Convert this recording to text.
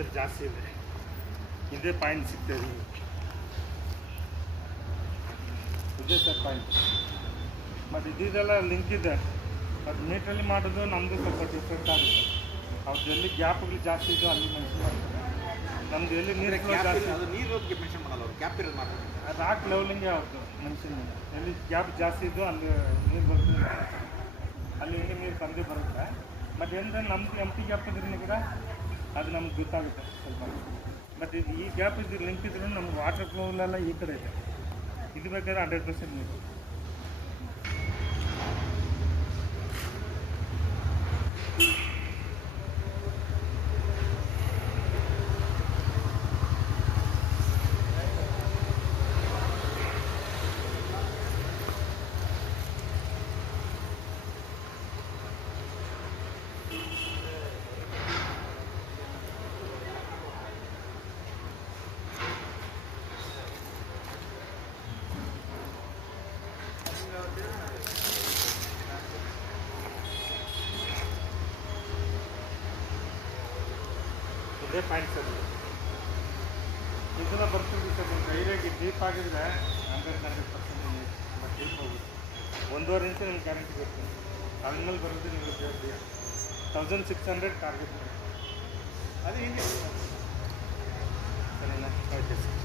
Pressure ಜಾಸ್ತಿ ಇದೆ. ಇದೇ ಪಾಯಿಂಟ್ ಸಿಗ್ತದೆ ಇದೇ ಸರ್ ಪಾಯಿಂಟ್. ಮತ್ತು ಇದೆಲ್ಲ ಲಿಂಕ್ ಇದೆ. ಅದು ಮೀಟ್ರಲ್ಲಿ ಮಾಡೋದು ನಮ್ಮದು ಸ್ವಲ್ಪ ಡಿಫ್ರೆಂಟ್ ಆಗುತ್ತೆ. ಅವ್ರದ್ದು ಎಲ್ಲಿ ಗ್ಯಾಪ್ಗಳು ಜಾಸ್ತಿ ಇದೆಯೋ ಅಲ್ಲಿ ಮೆನ್ಷನ್ ಮಾಡ್ತಾರೆ. ನಮ್ದು ಎಲ್ಲಿ ನೀರು ಜಾಸ್ತಿ ಅದು ನೀರು ಮೆನ್ಷನ್ ಮಾಡಲ್ಲ ಅವರು, ಗ್ಯಾಪ್ ಇರೋದು ಮಾತ್ರ. ರಾಕ್ ಲೆವೆಲಿಂಗೆ ಅವ್ರದ್ದು ಮೆನ್ಷನ್ ಇದೆ. ಎಲ್ಲಿ ಗ್ಯಾಪ್ ಜಾಸ್ತಿ ಇದೆಯೋ ಅಲ್ಲಿ ನೀರು ಬರುತ್ತೆ, ಅಲ್ಲಿ ಎಲ್ಲಿ ನೀರು ಕಮ್ಮಿ ಬರುತ್ತೆ. ಮತ್ತು ಏನಂದರೆ ನಮ್ಮದು ಎಂಟಿ ಗ್ಯಾಪ್ ಇದ್ರೂ ಕೂಡ ಅದು ನಮ್ಗೆ ಗೊತ್ತಾಗುತ್ತೆ ಸ್ವಲ್ಪ. ಮತ್ತು ಈ ಗ್ಯಾಪ್ ಇದ್ದು ಲಿಂಕ್ ಇದ್ರೂ ನಮ್ಗೆ ವಾಟರ್ ಫ್ಲೋಲೆಲ್ಲ ಈ ಕಡೆ ಇದೆ. ಇದು ಬೇಕಾದ್ರೆ 100% ನೀರು. ಇದೇ ಪಾಯಿಂಟ್ ಸರ್. ಇದೆಲ್ಲ ಬರ್ತೀವಿ ಸರ್. ನಿಮ್ಮ ಕೈಯಾಗಿ ಡೀಪ್ ಆಗಿದ್ರೆ 100% ಬಟ್ ಡೀಪ್ ಹೋಗುತ್ತೆ. 1.5 ಇಂಚು ನಿಮ್ಗೆ ಗ್ಯಾರಂಟಿ ಕೊಡ್ತೀನಿ. ಆಮೇಲೆ ಬರೋದು ನಿಮಗೆ 1600 ಟಾರ್ಗೆಟ್ ಮಾಡಿ. ಅದೇ ಹಿಂಗೆ ಸರಿನಾ? Okay sir.